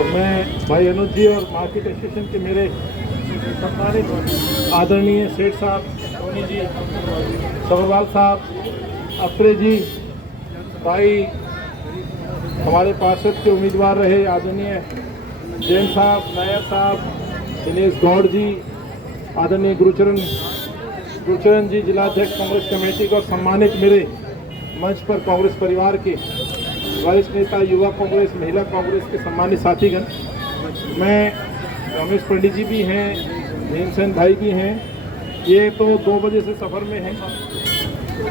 और मैं भाई अनुज जी और मार्केट एसोसिएशन के मेरे सम्मानित आदरणीय सेठ साहब, सोनी जी, सवरवाल साहब, अत्रे जी, भाई हमारे पार्षद के उम्मीदवार रहे आदरणीय जैन साहब, नायर साहब, दिनेश गौड़ जी, आदरणीय गुरुचरण जी, जिलाध्यक्ष कांग्रेस कमेटी को, सम्मानित मेरे मंच पर कांग्रेस परिवार के वरिष्ठ नेता, युवा कांग्रेस, महिला कांग्रेस के सम्मानित साथीगण, मैं रमेश पंडित जी भी हैं, भीमसेन भाई भी हैं, ये तो 2 बजे से सफ़र में हैं।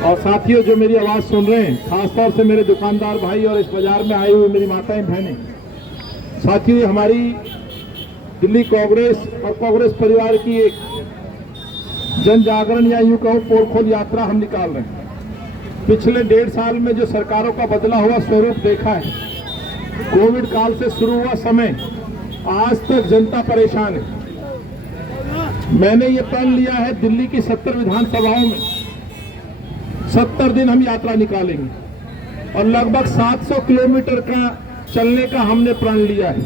और साथियों जो मेरी आवाज़ सुन रहे हैं, खासतौर से मेरे दुकानदार भाई और इस बाजार में आए हुए मेरी माताएं बहनें, साथियों हमारी दिल्ली कांग्रेस और कांग्रेस परिवार की एक जन जागरण या यूं कहूं पोलखोल यात्रा हम निकाल रहे हैं। पिछले 1.5 साल में जो सरकारों का बदला हुआ स्वरूप देखा है, कोविड काल से शुरू हुआ समय आज तक जनता परेशान है। मैंने ये प्रण लिया है दिल्ली की 70 विधानसभाओं में 70 दिन हम यात्रा निकालेंगे और लगभग 700 किलोमीटर का चलने का हमने प्रण लिया है।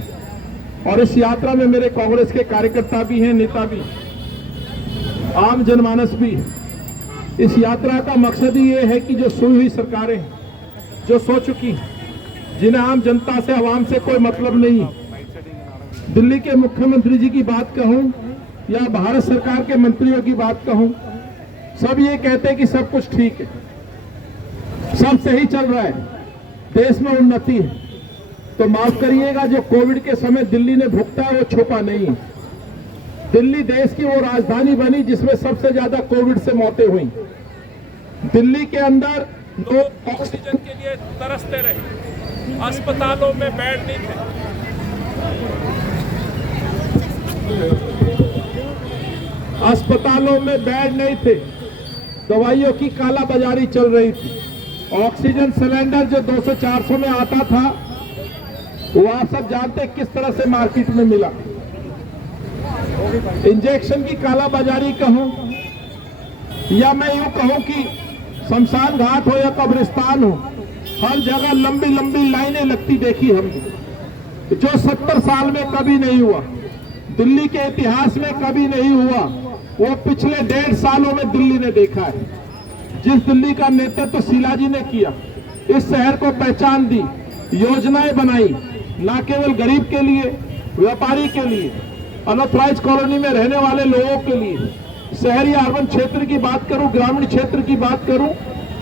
और इस यात्रा में मेरे कांग्रेस के कार्यकर्ता भी हैं, नेता भी, आम जनमानस भी है। इस यात्रा का मकसद ही ये है कि जो सोई हुई सरकारें हैं, जो सो चुकी हैं, जिन्हें आम जनता से, आवाम से कोई मतलब नहीं है, दिल्ली के मुख्यमंत्री जी की बात कहूं या भारत सरकार के मंत्रियों की बात कहूं, सब ये कहते हैं कि सब कुछ ठीक है, सब सही चल रहा है, देश में उन्नति है। तो माफ करिएगा, जो कोविड के समय दिल्ली ने भुगता है वो छुपा नहीं है। दिल्ली देश की वो राजधानी बनी जिसमें सबसे ज्यादा कोविड से मौतें हुई। दिल्ली के अंदर लोग ऑक्सीजन के लिए तरसते रहे, अस्पतालों में बेड नहीं थे, अस्पतालों में बेड नहीं थे, दवाइयों की कालाबाजारी चल रही थी। ऑक्सीजन सिलेंडर जो 200-400 में आता था, वो आप सब जानते किस तरह से मार्केट में मिला। इंजेक्शन की कालाबाजारी कहूं या मैं यूं कहूं कि शमशान घाट हो या कब्रिस्तान हो, हर जगह लंबी लंबी लाइनें लगती देखी हमने, जो 70 साल में कभी नहीं हुआ, दिल्ली के इतिहास में कभी नहीं हुआ। वो पिछले 1.5 सालों में दिल्ली ने देखा है। जिस दिल्ली का नेतृत्व शीला जी ने किया, इस शहर को पहचान दी, योजनाएं बनाई, ना केवल गरीब के लिए, व्यापारी के लिए, अनऑथराइज कॉलोनी में रहने वाले लोगों के लिए, शहरी अर्बन क्षेत्र की बात करूं, ग्रामीण क्षेत्र की बात करूं,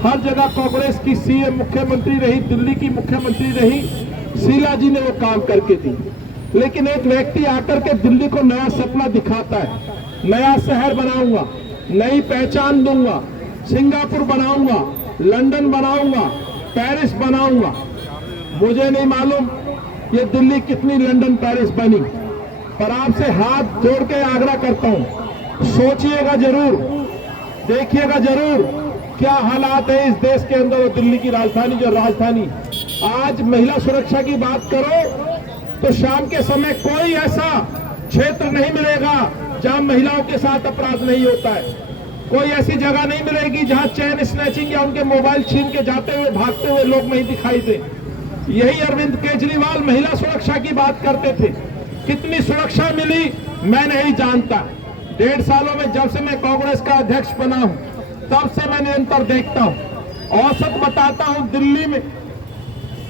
हर जगह कांग्रेस की सीएम मुख्यमंत्री रही, दिल्ली की मुख्यमंत्री रही, शीला जी ने वो काम करके दी। लेकिन एक व्यक्ति आकर के दिल्ली को नया सपना दिखाता है, नया शहर बनाऊंगा, नई पहचान दूंगा, सिंगापुर बनाऊंगा, लंदन बनाऊंगा, पेरिस बनाऊंगा। मुझे नहीं मालूम ये दिल्ली कितनी लंदन पेरिस बनी, पर आपसे हाथ जोड़ के आग्रह करता हूं, सोचिएगा जरूर, देखिएगा जरूर क्या हालात है इस देश के अंदर। दिल्ली की राजधानी, जो राजधानी, आज महिला सुरक्षा की बात करो तो शाम के समय कोई ऐसा क्षेत्र नहीं मिलेगा जहां महिलाओं के साथ अपराध नहीं होता है। कोई ऐसी जगह नहीं मिलेगी जहां चेन स्नैचिंग या उनके मोबाइल छीन के जाते हुए, भागते हुए लोग नहीं दिखाई दे। यही अरविंद केजरीवाल महिला सुरक्षा की बात करते थे। कितनी सुरक्षा मिली मैं नहीं जानता। 1.5 सालों में जब से मैं कांग्रेस का अध्यक्ष बना हूं, तब से मैं निरंतर देखता हूं। औसत बताता हूं, दिल्ली में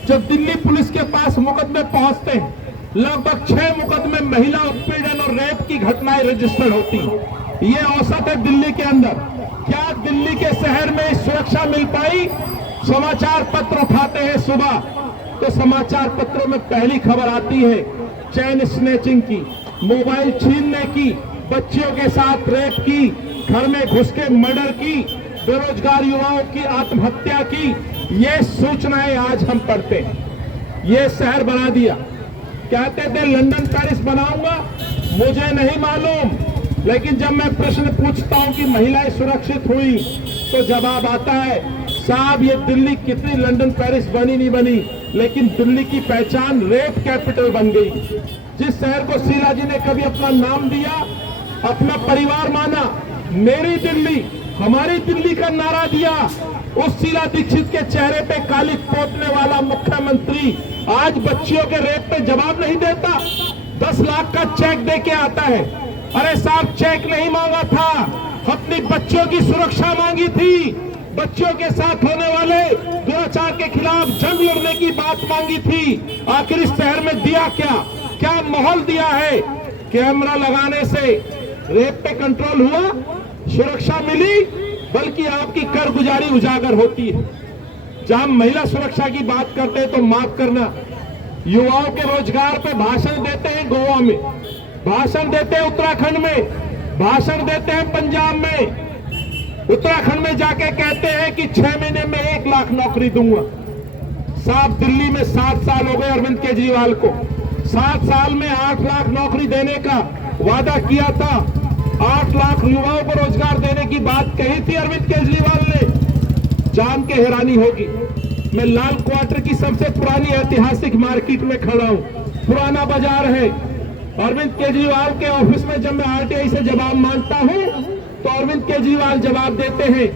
जब दिल्ली पुलिस के पास मुकदमे पहुंचते हैं, लगभग 6 मुकदमे महिला उत्पीड़न और रेप की घटनाएं रजिस्टर्ड होती हैं। ये औसत है दिल्ली के अंदर। क्या दिल्ली के शहर में सुरक्षा मिल पाई? समाचार पत्र उठाते हैं सुबह तो समाचार पत्रों में पहली खबर आती है चैन स्नैचिंग की, मोबाइल छीनने की, बच्चियों के साथ रेप की, घर में घुस के मर्डर की, बेरोजगार युवाओं की आत्महत्या की। ये सूचनाएं आज हम पढ़ते हैं। ये शहर बना दिया। कहते थे लंदन पेरिस बनाऊंगा, मुझे नहीं मालूम, लेकिन जब मैं प्रश्न पूछता हूं कि महिलाएं सुरक्षित हुई तो जवाब आता है साहब ये दिल्ली कितनी लंदन पेरिस बनी नहीं बनी, लेकिन दिल्ली की पहचान रेप कैपिटल बन गई। जिस शहर को शीला जी ने कभी अपना नाम दिया, अपना परिवार माना, मेरी दिल्ली, हमारी दिल्ली का नारा दिया, उस शीला दीक्षित के चेहरे पे कालिख पोतने वाला मुख्यमंत्री आज बच्चियों के रेप पे जवाब नहीं देता। 10 लाख का चेक दे के आता है। अरे साहब, चेक नहीं मांगा था, अपनी बच्चों की सुरक्षा मांगी थी, बच्चों के साथ होने वाले दुराचार के खिलाफ जंग लड़ने की बात मांगी थी। आखिर इस शहर में दिया क्या माहौल दिया है? कैमरा लगाने से रेप पे कंट्रोल हुआ, सुरक्षा मिली, बल्कि आपकी कारगुजारी उजागर होती है। जहां महिला सुरक्षा की बात करते हैं तो माफ करना, युवाओं के रोजगार पे भाषण देते हैं गोवा में, भाषण देते हैं उत्तराखंड में, भाषण देते हैं पंजाब में, उत्तराखंड में जाके कहते हैं कि 6 महीने में 1 लाख नौकरी दूंगा। साहब, दिल्ली में 7 साल हो गए अरविंद केजरीवाल को, 7 साल में 8 लाख नौकरी देने का वादा किया था, 8 लाख युवाओं को रोजगार देने की बात कही थी अरविंद केजरीवाल ने। जान के हैरानी होगी, मैं लाल क्वार्टर की सबसे पुरानी ऐतिहासिक मार्केट में खड़ा हूं, पुराना बाजार है। अरविंद केजरीवाल के ऑफिस में जब मैं आरटीआई से जवाब मांगता हूं तो अरविंद केजरीवाल जवाब देते हैं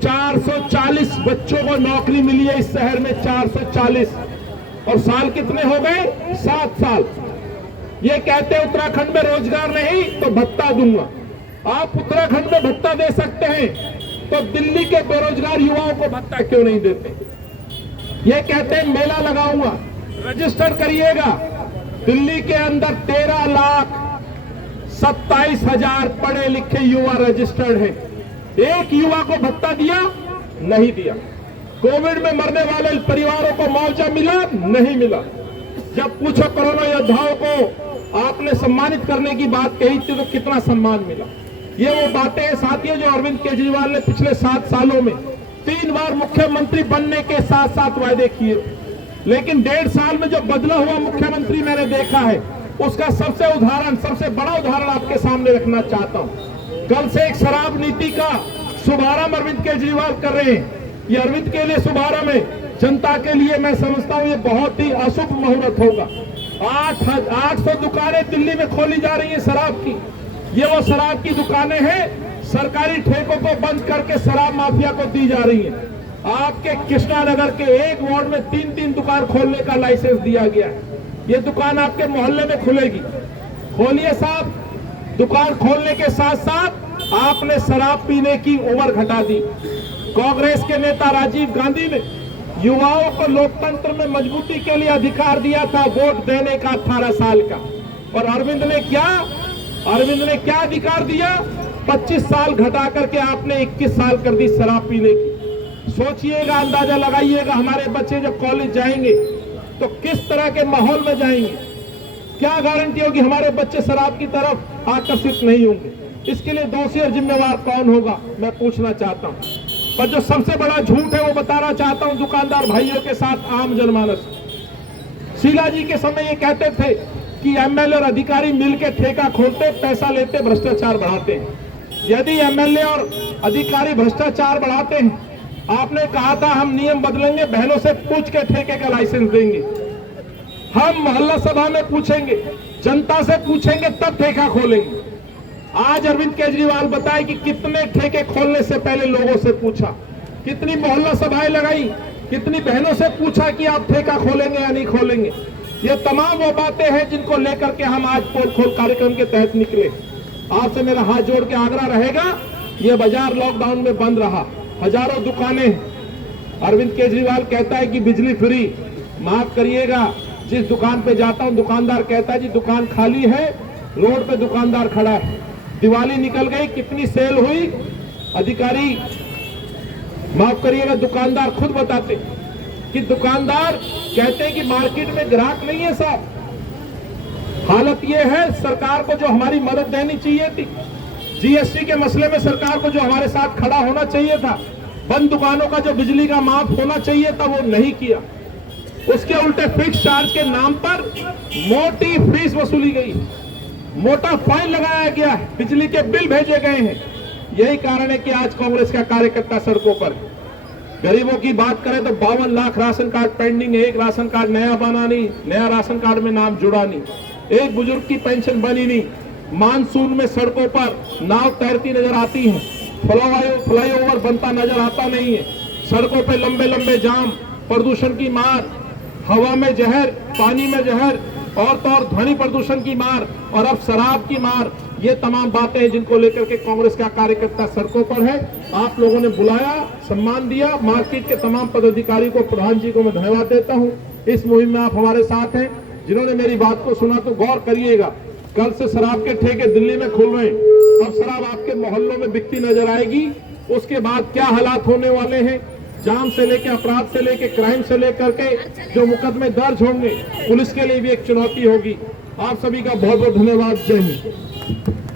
440 बच्चों को नौकरी मिली है इस शहर में, 440। और साल कितने हो गए? 7 साल। ये कहते हैं उत्तराखंड में रोजगार नहीं तो भत्ता दूंगा। आप उत्तराखंड में भत्ता दे सकते हैं तो दिल्ली के बेरोजगार युवाओं को भत्ता क्यों नहीं देते? ये कहते हैं मेला लगाऊंगा, रजिस्टर करिएगा। दिल्ली के अंदर 13,27,000 पढ़े लिखे युवा रजिस्टर्ड हैं। एक युवा को भत्ता दिया? नहीं दिया। कोविड में मरने वाले परिवारों को मुआवजा मिला? नहीं मिला। जब पूछो कोरोना योद्धाओं को आपने सम्मानित करने की बात कही थी तो कितना सम्मान मिला? ये वो बातें हैं साथियों जो अरविंद केजरीवाल ने पिछले 7 सालों में 3 बार मुख्यमंत्री बनने के साथ साथ वायदे किए, लेकिन 1.5 साल में जो बदला हुआ मुख्यमंत्री मैंने देखा है, उसका सबसे बड़ा उदाहरण आपके सामने रखना चाहता हूं। कल से एक शराब नीति का शुभारंभ अरविंद केजरीवाल कर रहे हैं। ये अरविंद के लिए शुभारंभ है, जनता के लिए मैं समझता हूं ये बहुत ही अशुभ मुहूर्त होगा। 800 दुकानें दिल्ली में खोली जा रही है शराब की। ये वो शराब की दुकानें हैं, सरकारी ठेकों को बंद करके शराब माफिया को दी जा रही है। आपके कृष्णानगर के एक वार्ड में 3-3 दुकान खोलने का लाइसेंस दिया गया है। ये दुकान आपके मोहल्ले में खुलेगी, खोलिए साहब। दुकान खोलने के साथ साथ आपने शराब पीने की उम्र घटा दी। कांग्रेस के नेता राजीव गांधी ने युवाओं को लोकतंत्र में मजबूती के लिए अधिकार दिया था वोट देने का 18 साल का, और अरविंद ने क्या अधिकार दिया? 25 साल घटा करके आपने 21 साल कर दी शराब पीने की। सोचिएगा, अंदाजा लगाइएगा, हमारे बच्चे जब कॉलेज जाएंगे तो किस तरह के माहौल में जाएंगे? क्या गारंटी होगी हमारे बच्चे शराब की तरफ आकर्षित नहीं होंगे? इसके लिए दोषी और जिम्मेवार कौन होगा, मैं पूछना चाहता हूं। पर जो सबसे बड़ा झूठ है वो बताना चाहता हूं दुकानदार भाइयों के साथ आम जनमानस। शीला जी के समय ये कहते थे कि एमएलए और अधिकारी मिलकर ठेका खोलते, पैसा लेते, भ्रष्टाचार बढ़ाते हैं। यदि एमएलए और अधिकारी भ्रष्टाचार बढ़ाते हैं, आपने कहा था हम नियम बदलेंगे, बहनों से पूछ के ठेके का लाइसेंस देंगे, हम मोहल्ला सभा में पूछेंगे, जनता से पूछेंगे, तब ठेका खोलेंगे। आज अरविंद केजरीवाल बताए कि कितने ठेके खोलने से पहले लोगों से पूछा, कितनी मोहल्ला सभाएं लगाई, कितनी बहनों से पूछा कि आप ठेका खोलेंगे या नहीं खोलेंगे। ये तमाम वो बातें हैं जिनको लेकर के हम आज पोल खोल कार्यक्रम के तहत निकले। आपसे मेरा हाथ जोड़ के आग्रह रहेगा, ये बाजार लॉकडाउन में बंद रहा, हजारों दुकानें। अरविंद केजरीवाल कहता है कि बिजली फ्री, माफ करिएगा, जिस दुकान पे जाता हूं दुकानदार कहता है जी दुकान खाली है, रोड पे दुकानदार खड़ा है। दिवाली निकल गई, कितनी सेल हुई? अधिकारी, माफ करिएगा, दुकानदार खुद बताते कि दुकानदार कहते हैं कि मार्केट में ग्राहक नहीं है साहब। हालत यह है, सरकार को जो हमारी मदद देनी चाहिए थी, जीएसटी के मसले में सरकार को जो हमारे साथ खड़ा होना चाहिए था, बंद दुकानों का जो बिजली का माफ होना चाहिए था वो नहीं किया। उसके उल्टे फिक्स चार्ज के नाम पर मोटी फीस वसूली गई, मोटा फाइन लगाया गया है, बिजली के बिल भेजे गए हैं। यही कारण है कि आज कांग्रेस का कार्यकर्ता सड़कों पर। गरीबों की बात करें तो 52 लाख राशन कार्ड पेंडिंग है, एक राशन कार्ड नया बना नहीं, नया राशन कार्ड में नाम जुड़ा नहीं, एक बुजुर्ग की पेंशन बनी नहीं। मानसून में सड़कों पर नाव तैरती नजर आती है, फ्लाईओवर बनता नजर आता नहीं है। सड़कों पे लंबे लंबे जाम, प्रदूषण की मार, हवा में जहर, पानी में जहर, और तो और ध्वनि प्रदूषण की मार और अब शराब की मार, ये तमाम बातें हैं जिनको लेकर के कांग्रेस का कार्यकर्ता सड़कों पर है। आप लोगों ने बुलाया, सम्मान दिया, मार्केट के तमाम पदाधिकारी को, प्रधान जी को मैं धन्यवाद देता हूं। इस मुहिम में आप हमारे साथ हैं। जिन्होंने मेरी बात को सुना तो गौर करिएगा, कल से शराब के ठेके दिल्ली में खुल रहे हैं। अब शराब आपके मोहल्लों में बिकती नजर आएगी। उसके बाद क्या हालात होने वाले हैं, जाम से लेकर, अपराध से लेकर, क्राइम से लेकर के जो मुकदमे दर्ज होंगे, पुलिस के लिए भी एक चुनौती होगी। आप सभी का बहुत बहुत धन्यवाद। जय हिंद।